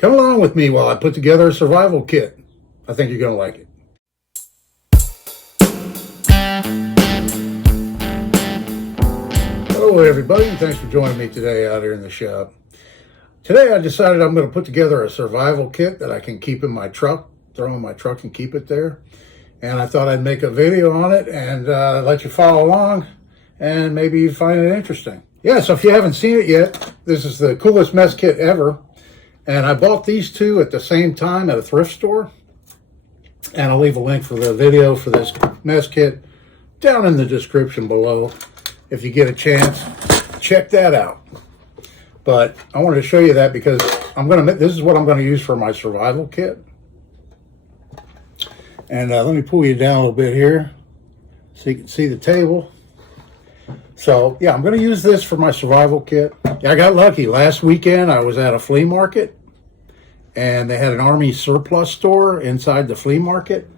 Come along with me while I put together a survival kit. I think you're going to like it. Hello everybody, and thanks for joining me today out here in the shop. Today I decided I'm going to put together a survival kit that I can keep in my truck, throw in my truck and keep it there. And I thought I'd make a video on it and let you follow along, and maybe you find it interesting. Yeah, so if you haven't seen it yet, this is the coolest mess kit ever. And I bought these two at the same time at a thrift store. And I'll leave a link for the video for this mess kit down in the description below. If you get a chance, check that out. But I wanted to show you that because this is what I'm going to use for my survival kit. And let me pull you down a little bit here so you can see the table. So yeah, I'm going to use this for my survival kit. Yeah, I got lucky. Last weekend I was at a flea market and they had an Army surplus store inside the flea market.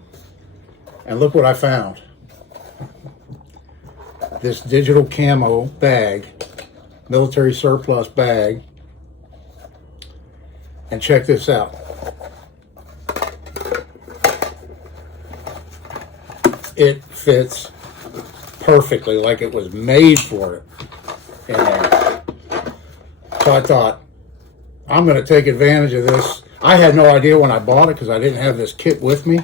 And look what I found. This digital camo bag, military surplus bag. And check this out. It fits perfectly, like it was made for it in there. So I thought, I'm going to take advantage of this. I had no idea when I bought it because I didn't have this kit with me.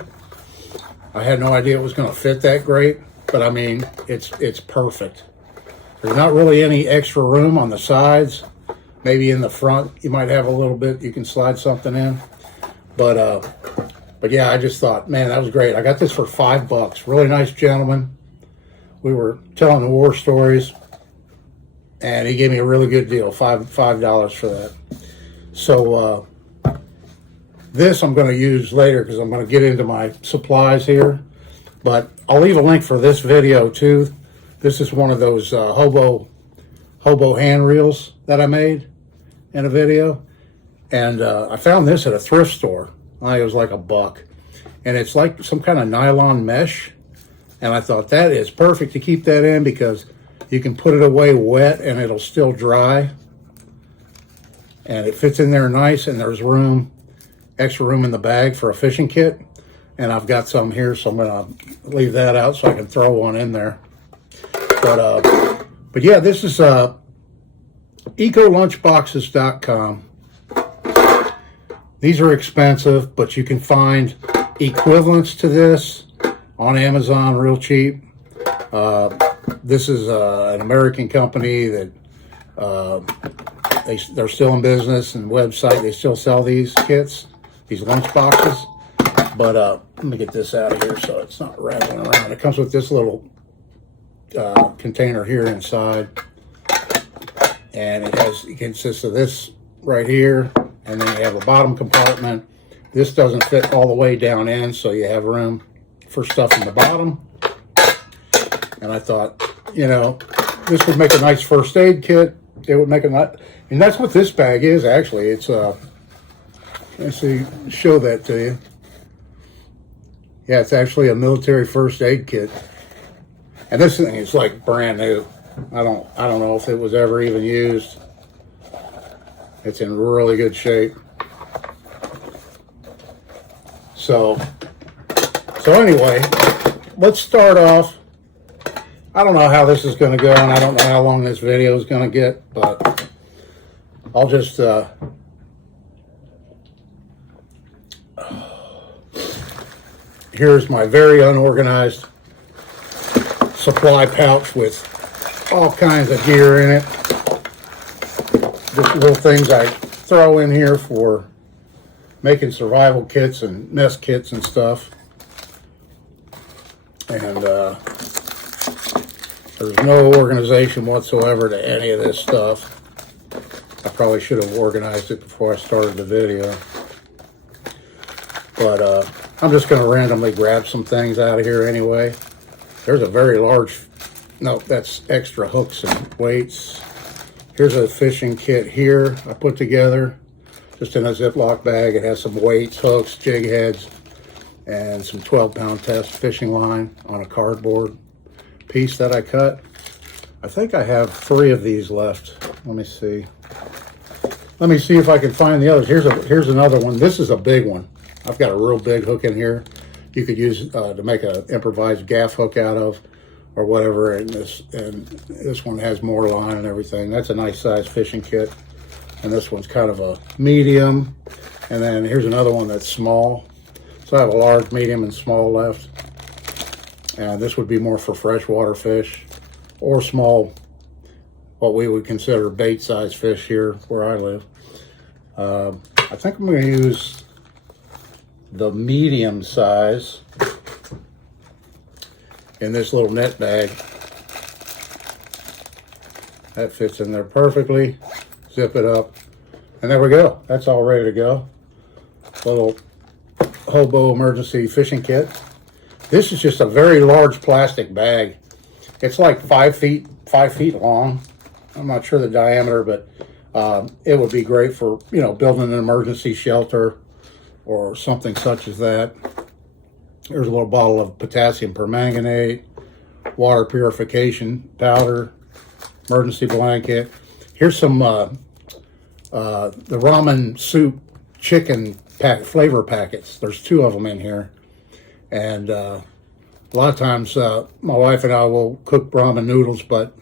I had no idea it was going to fit that great, but I mean, it's perfect. There's not really any extra room on the sides. Maybe in the front, you might have a little bit, you can slide something in. But yeah, I just thought, man, that was great. I got this for $5. Really nice gentleman. We were telling the war stories, and he gave me a really good deal, $5 for that. So this I'm going to use later because I'm going to get into my supplies here. But I'll leave a link for this video too. This is one of those hobo hand reels that I made in a video. And I found this at a thrift store. I think it was like $1. And it's like some kind of nylon mesh. And I thought that is perfect to keep that in because you can put it away wet and it'll still dry. And it fits in there nice, and there's room, extra room in the bag for a fishing kit. And I've got some here, so I'm gonna leave that out so I can throw one in there. But yeah, this is ecolunchboxes.com. These are expensive, but you can find equivalents to this on Amazon real cheap. This is an American company that they're still in business, and website they still sell these kits, these lunch boxes. But let me get this out of here so it's not rattling around. It comes with this little container here inside, and it consists of this right here, and then you have a bottom compartment. This doesn't fit all the way down in, so you have room for stuff in the bottom. And I thought, you know, this would make a nice first aid kit. It would make a nice, and that's what this bag is actually. It's let's see, show that to you. Yeah, it's actually a military first aid kit. And this thing is like brand new. I don't know if it was ever even used. It's in really good shape. So anyway, let's start off. I don't know how this is going to go, and I don't know how long this video is going to get, but I'll just here's my very unorganized supply pouch with all kinds of gear in it. Just little things I throw in here for making survival kits and mess kits and stuff. And there's no organization whatsoever to any of this stuff. I probably should have organized it before I started the video. But I'm just going to randomly grab some things out of here anyway. There's a very large, no, that's extra hooks and weights. Here's a fishing kit here I put together, just in a Ziploc bag. It has some weights, hooks, jig heads, and some 12-pound test fishing line on a cardboard piece that I cut. I think I have 3 of these left. Let me see. Let me see if I can find the others. Here's another one. This is a big one. I've got a real big hook in here. You could use to make an improvised gaff hook out of, or whatever. And this one has more line and everything. That's a nice size fishing kit. And this one's kind of a medium. And then here's another one that's small. So I have a large, medium, and small left. And this would be more for freshwater fish or small, what we would consider bait size fish here where I live. I think I'm going to use the medium size in this little net bag. That fits in there perfectly. Zip it up, and there we go. That's all ready to go. Little hobo emergency fishing kit. This is just a very large plastic bag. It's like 5 feet long. I'm not sure the diameter, but it would be great for, you know, building an emergency shelter or something such as that. There's a little bottle of potassium permanganate, water purification powder, emergency blanket. Here's some the ramen soup chicken flavor packets. There's 2 of them in here. And a lot of times my wife and I will cook ramen noodles, but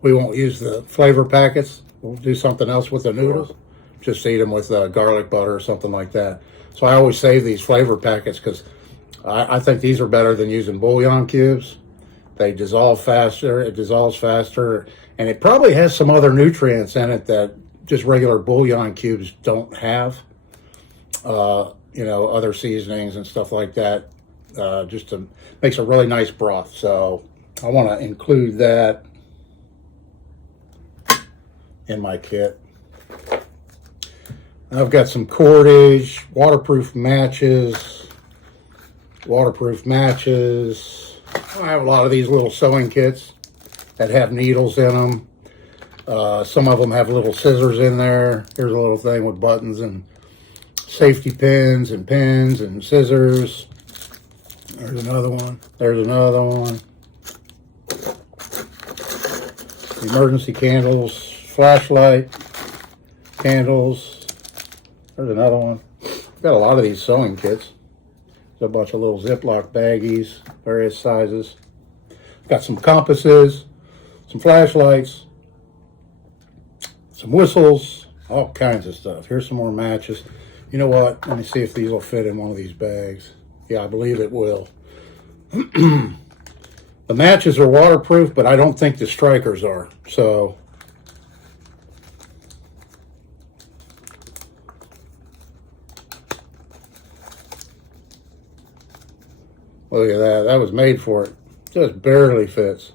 we won't use the flavor packets. We'll do something else with the noodles. Just eat them with garlic butter or something like that. So I always save these flavor packets because I think these are better than using bouillon cubes. They dissolve faster, it dissolves faster, and it probably has some other nutrients in it that just regular bouillon cubes don't have. You know, other seasonings and stuff like that. Just makes a really nice broth. So I want to include that in my kit. I've got some cordage, waterproof matches. I have a lot of these little sewing kits that have needles in them. Some of them have little scissors in there. Here's a little thing with buttons and safety pins and scissors. There's another one. There's another one. Emergency candles, flashlight, candles. There's another one. Got a lot of these sewing kits. There's a bunch of little Ziploc baggies, various sizes. Got some compasses, some flashlights, some whistles, all kinds of stuff. Here's some more matches. You know what? Let me see if these will fit in one of these bags. Yeah, I believe it will. The matches are waterproof, but I don't think the strikers are. So look at that. That was made for it. Just barely fits.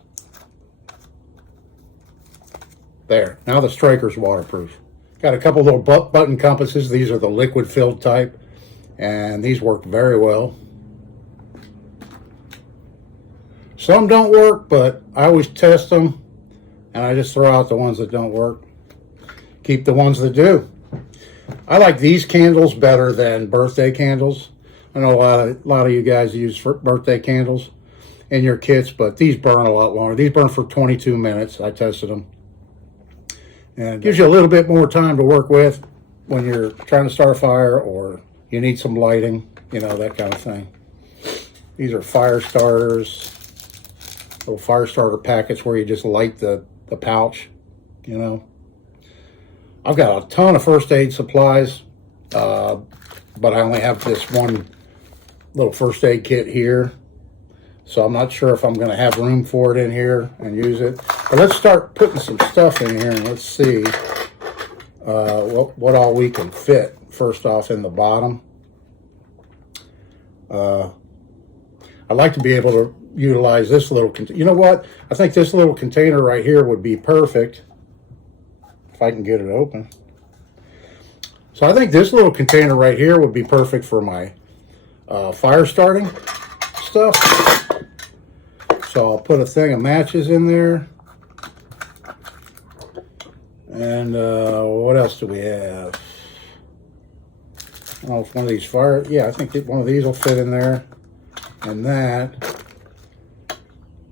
There. Now the striker's waterproof. Got a couple little button compasses. These are the liquid filled type, and these work very well. Some don't work, but I always test them, and I just throw out the ones that don't work. Keep the ones that do. I like these candles better than birthday candles. I know a lot of you guys use birthday candles in your kits, but these burn a lot longer. These burn for 22 minutes. I tested them. And gives you a little bit more time to work with when you're trying to start a fire or you need some lighting, you know, that kind of thing. These are fire starters, little fire starter packets where you just light the pouch, you know. I've got a ton of first aid supplies, but I only have this one little first aid kit here. So I'm not sure if I'm going to have room for it in here and use it. But let's start putting some stuff in here and let's see what all we can fit. First off, in the bottom. I'd like to be able to utilize this little container. You know what? I think this little container right here would be perfect if I can get it open. So I think this little container right here would be perfect for my fire starting stuff. So I'll put a thing of matches in there. And what else do we have? I don't know if one of these I think one of these will fit in there. And that.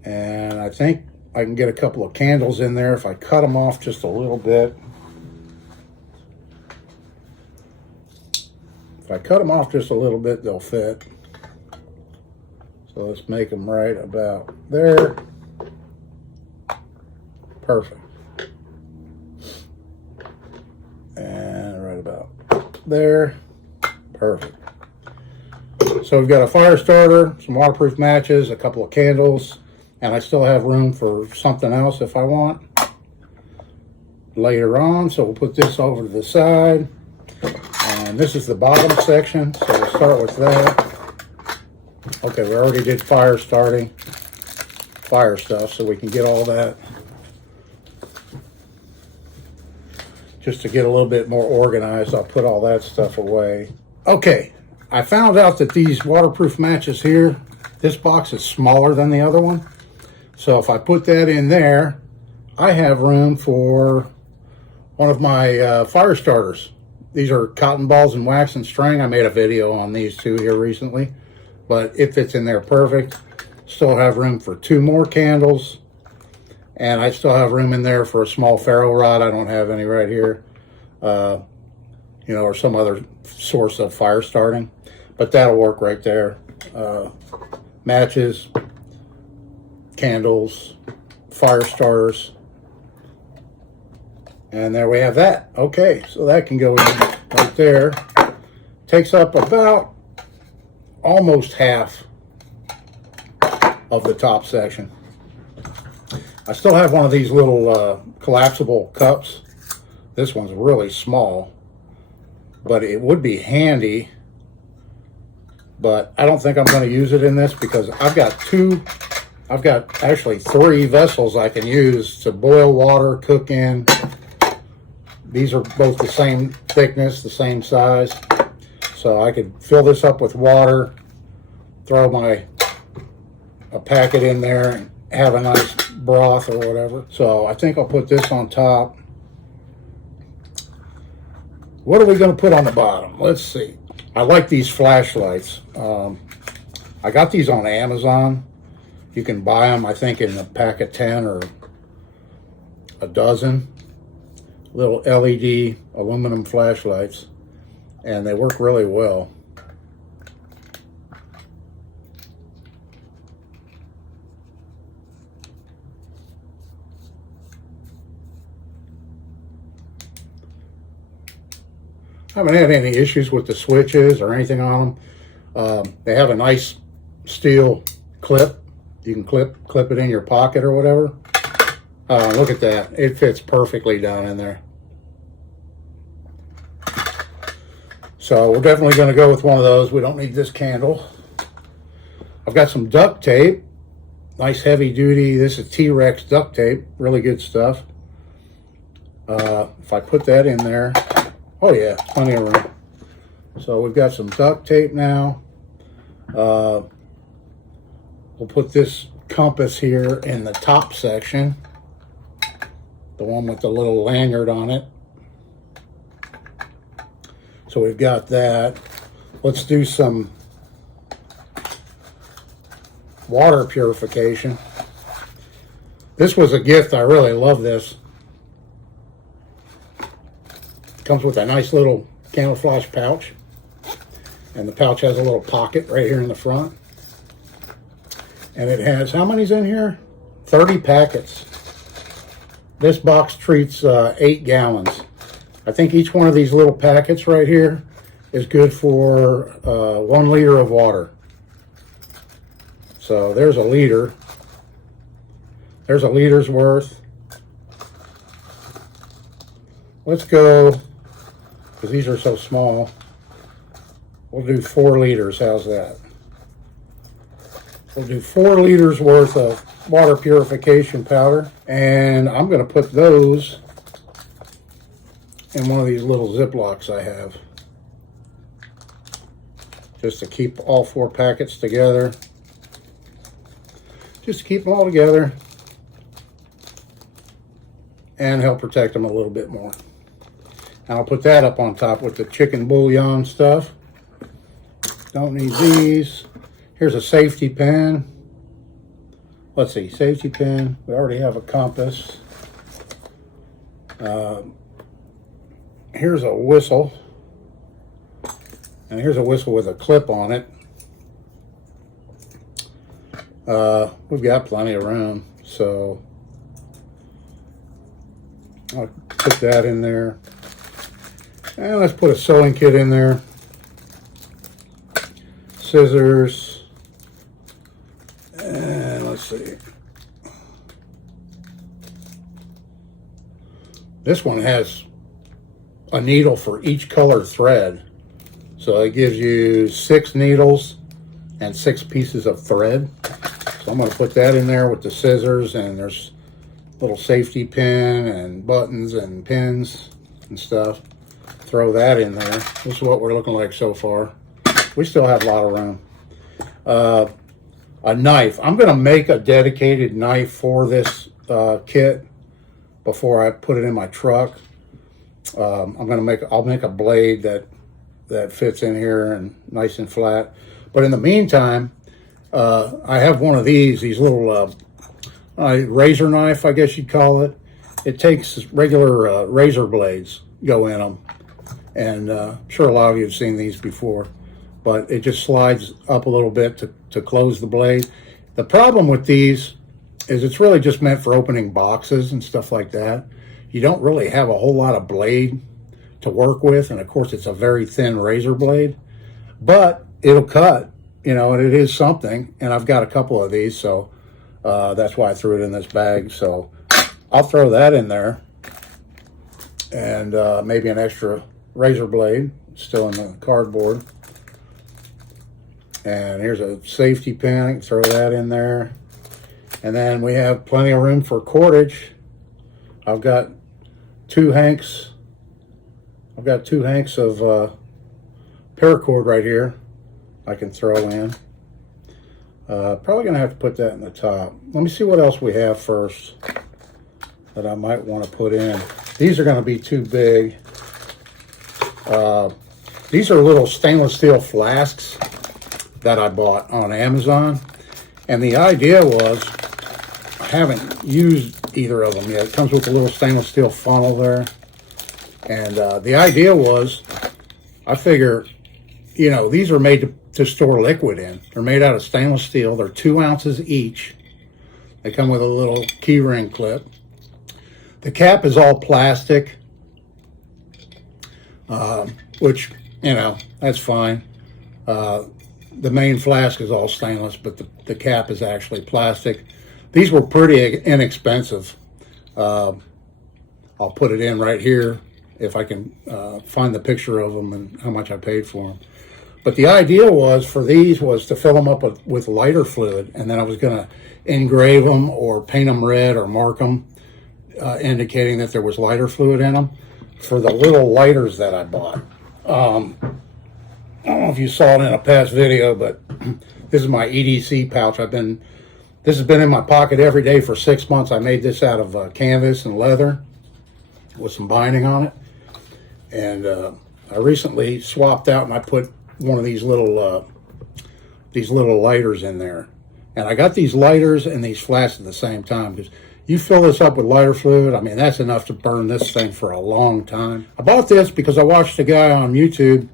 And I think I can get a couple of candles in there if I cut them off just a little bit. If I cut them off just a little bit, they'll fit. So let's make them right about there. Perfect. And right about there. Perfect. So we've got a fire starter, some waterproof matches, a couple of candles, and I still have room for something else if I want later on. So we'll put this over to the side. And this is the bottom section, so we'll start with that. Okay, we already did fire starting, fire stuff, so we can get all that. Just to get a little bit more organized, I'll put all that stuff away. Okay, I found out that these waterproof matches here, this box is smaller than the other one. So if I put that in there, I have room for one of my fire starters. These are cotton balls and wax and string. I made a video on these two here recently, but it fits in there perfect. Still have room for 2 more candles, and I still have room in there for a small ferro rod. I don't have any right here, you know, or some other source of fire starting, but that'll work right there. Matches, candles, fire starters. And there we have that. Okay, so that can go in right there. Takes up about almost half of the top section. I still have one of these little collapsible cups. This one's really small, but it would be handy. But I don't think I'm going to use it in this because I've got actually 3 vessels I can use to boil water, cook in. These are both the same thickness, the same size. So I could fill this up with water, throw a packet in there and have a nice broth or whatever. So I think I'll put this on top. What are we going to put on the bottom? Let's see. I like these flashlights. I got these on Amazon. You can buy them, I think, in a pack of 10 or a dozen. Little LED aluminum flashlights, and they work really well. I haven't had any issues with the switches or anything on them. They have a nice steel clip. You can clip it in your pocket or whatever. Look at that. It fits perfectly down in there. So we're definitely going to go with one of those. We don't need this candle. I've got some duct tape. Nice heavy duty. This is T-Rex duct tape. Really good stuff. If I put that in there. Oh yeah, plenty of room. So we've got some duct tape now. We'll put this compass here in the top section. The one with the little lanyard on it. So we've got that. Let's do some water purification. This was a gift. I really love this. Comes with a nice little camouflage pouch. And the pouch has a little pocket right here in the front. And it has, how many's in here? 30 packets. This box treats 8 gallons. I think each one of these little packets right here is good for 1 liter of water. So there's a liter. There's a liter's worth. Let's go, because these are so small, we'll do 4 liters. How's that? We'll do 4 liters worth of water purification powder, and I'm going to put those in one of these little Ziplocs I have, just to keep all 4 packets together, just to keep them all together and help protect them a little bit more. And I'll put that up on top with the chicken bouillon stuff. Don't need these. Here's a safety pin. Let's see, safety pin. We already have a compass. Here's a whistle. And here's a whistle with a clip on it. We've got plenty of room, so I'll put that in there. And let's put a sewing kit in there. Scissors. And let's see. This one has a needle for each color thread. So it gives you 6 needles and 6 pieces of thread. So I'm going to put that in there with the scissors, and there's a little safety pin and buttons and pins and stuff. Throw that in there. This is what we're looking like so far. We still have a lot of room. A knife. I'm going to make a dedicated knife for this kit before I put it in my truck. I'll make a blade that fits in here and nice and flat. But in the meantime, I have one of these little razor knife, I guess you'd call it. It takes regular razor blades, go in them. And I'm sure a lot of you have seen these before, but it just slides up a little bit to close the blade. The problem with these is it's really just meant for opening boxes and stuff like that. You don't really have a whole lot of blade to work with, and of course it's a very thin razor blade, but it'll cut, you know, and it is something. And I've got a couple of these, so that's why I threw it in this bag. So I'll throw that in there, and maybe an extra razor blade still in the cardboard. And here's a safety pin. I can throw that in there. And then we have plenty of room for cordage. I've got 2 hanks. I've got 2 hanks of paracord right here I can throw in. Probably gonna have to put that in the top. Let me see what else we have first that I might want to put in. These are gonna be too big. These are little stainless steel flasks that I bought on Amazon. And the idea was, I haven't used either of them yet. It comes with a little stainless steel funnel there. And the idea was, I figure, you know, these are made to store liquid in. They're made out of stainless steel. They're 2 ounces each. They come with a little key ring clip. The cap is all plastic, which, you know, that's fine. The main flask is all stainless, but the cap is actually plastic. These were pretty inexpensive. I'll put it in right here if I can find the picture of them and how much I paid for them. But the idea was for these was to fill them up with lighter fluid, and then I was going to engrave them or paint them red or mark them, indicating that there was lighter fluid in them for the little lighters that I bought. I don't know if you saw it in a past video, but this is my EDC pouch. This has been in my pocket every day for 6 months. I made this out of canvas and leather with some binding on it. And I recently swapped out and I put one of these little lighters in there. And I got these lighters and these flasks at the same time, because you fill this up with lighter fluid, I mean, that's enough to burn this thing for a long time. I bought this because I watched a guy on YouTube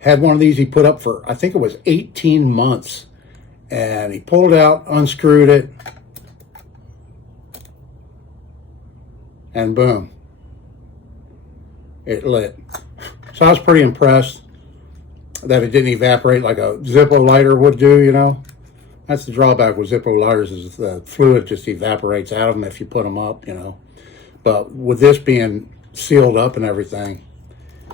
had one of these he put up for, I think it was 18 months. And he pulled it out, unscrewed it, and boom, it lit. So I was pretty impressed that it didn't evaporate like a Zippo lighter would do, you know. That's the drawback with Zippo lighters, is the fluid just evaporates out of them if you put them up, you know. But with this being sealed up and everything,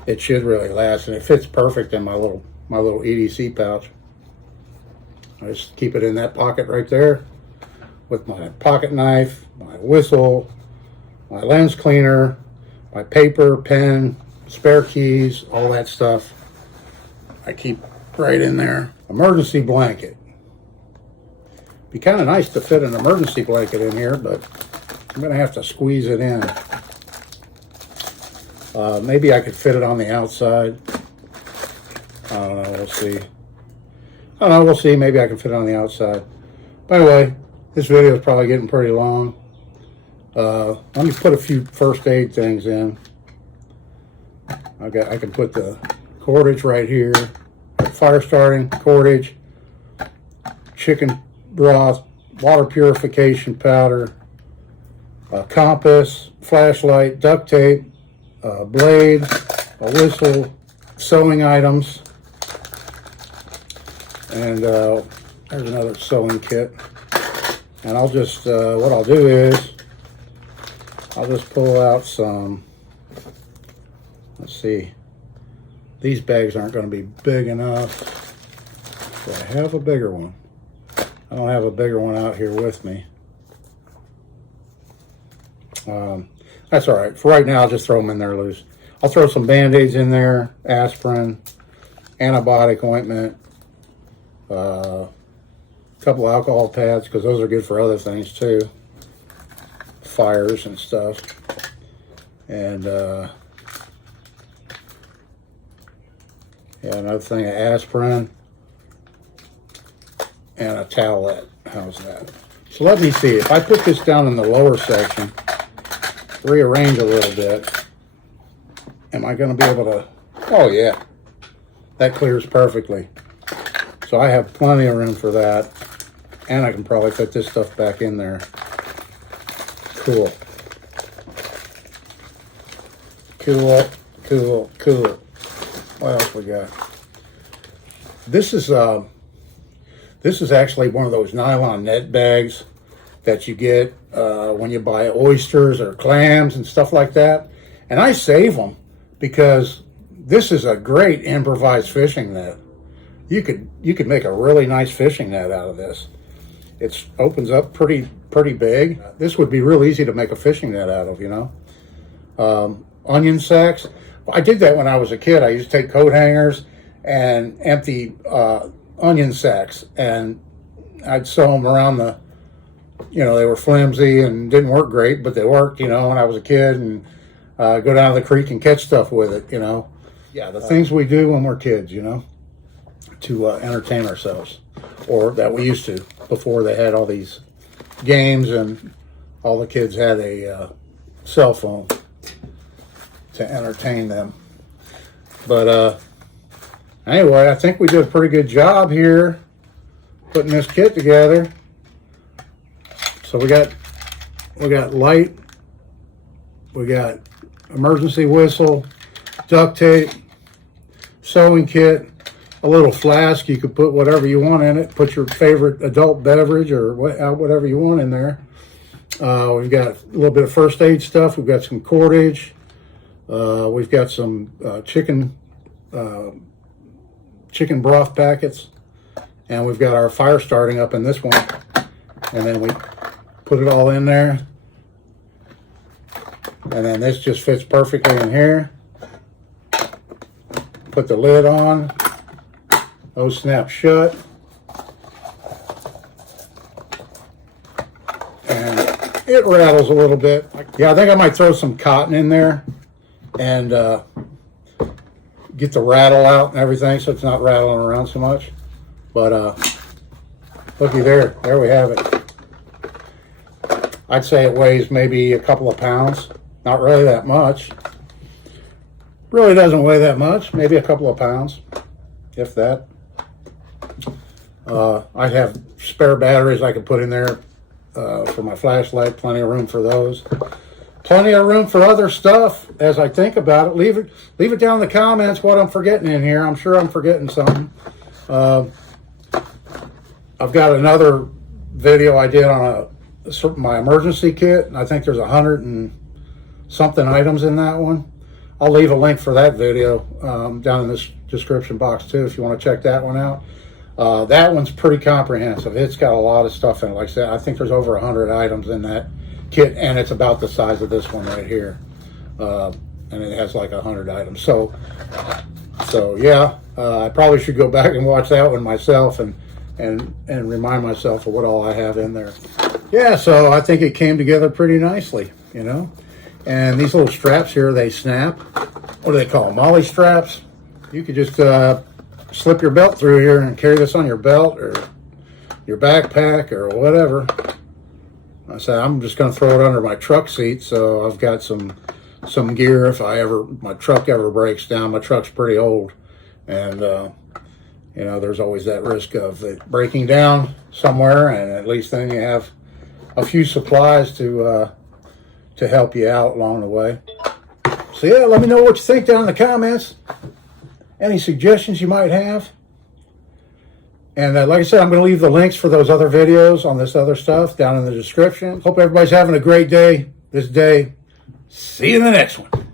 it should really last, and it fits perfect in my little EDC pouch. I just keep it in that pocket right there with my pocket knife, my whistle, my lens cleaner, my paper, pen, spare keys, all that stuff. I keep right in there. Emergency blanket. Be kind of nice to fit an emergency blanket in here, but I'm going to have to squeeze it in. Maybe I could fit it on the outside. I don't know, we'll see. I don't know, we'll see. Maybe I can fit it on the outside. By the way, this video is probably getting pretty long. Let me put a few first aid things in. I can put the cordage right here. fire starting, cordage, chicken broth, water purification powder, compass, flashlight, duct tape, blade, a whistle, sewing items, and there's another sewing kit. And I'll just, what I'll do is, I'll just pull out some, let's see, these bags aren't going to be big enough. Do I have a bigger one? I don't have a bigger one out here with me. That's all right. For right now, I'll just throw them in there loose. I'll throw some Band-Aids in there, aspirin, antibiotic ointment, a couple alcohol pads, because those are good for other things too. Fires and stuff. And yeah, another thing of aspirin and a towelette. How's that? So let me see. If I put this down in the lower section, rearrange a little bit, am I going to be able to? Oh yeah, that clears perfectly. So I have plenty of room for that, and I can probably fit this stuff back in there. Cool. Cool, cool, cool. What else we got? This is actually one of those nylon net bags that you get when you buy oysters or clams and stuff like that. And I save them because this is a great improvised fishing net. You could make a really nice fishing net out of this. It opens up pretty big. This would be real easy to make a fishing net out of, you know. Onion sacks. I did that when I was a kid. I used to take coat hangers and empty onion sacks, and I'd sew them around the, you know, they were flimsy and didn't work great, but they worked, you know, when I was a kid, and go down to the creek and catch stuff with it, you know. Yeah, the things we do when we're kids, you know, to entertain ourselves, or that we used to before they had all these games and all the kids had a cell phone to entertain them. But anyway, I think we did a pretty good job here putting this kit together. So we got light, we got emergency whistle, duct tape, sewing kit, a little flask. You could put whatever you want in it. Put your favorite adult beverage or whatever you want in there. We've got a little bit of first aid stuff. We've got some cordage. We've got some chicken broth packets, and we've got our fire starting up in this one. And then we put it all in there, and then this just fits perfectly in here. Put the lid on. Those snap shut. And it rattles a little bit. Yeah, I think I might throw some cotton in there and get the rattle out and everything so it's not rattling around so much. But looky there. There we have it. I'd say it weighs maybe a couple of pounds. Not really that much. Really doesn't weigh that much. Maybe a couple of pounds, if that. I have spare batteries I could put in there for my flashlight. Plenty of room for those. Plenty of room for other stuff as I think about it. Leave it down in the comments what I'm forgetting in here. I'm sure I'm forgetting something. I've got another video I did on my emergency kit, and I think there's 100 and something items in that one. I'll leave a link for that video down in this description box too if you want to check that one out. That one's pretty comprehensive. It's got a lot of stuff in it. Like I said, I think there's over 100 items in that kit, and it's about the size of this one right here. And it has like 100 items. So yeah, I probably should go back and watch that one myself and remind myself of what all I have in there. Yeah, so I think it came together pretty nicely, you know. And these little straps here, they snap. What do they call them? Molly straps. You could just slip your belt through here and carry this on your belt or your backpack or whatever. I said I'm just going to throw it under my truck seat, so I've got some gear if my truck ever breaks down. My truck's pretty old, and You know, there's always that risk of it breaking down somewhere, and at least then you have a few supplies to help you out along the way. So yeah, let me know what you think down in the comments. Any suggestions you might have. And like I said, I'm going to leave the links for those other videos on this other stuff down in the description. Hope everybody's having a great day this day. See you in the next one.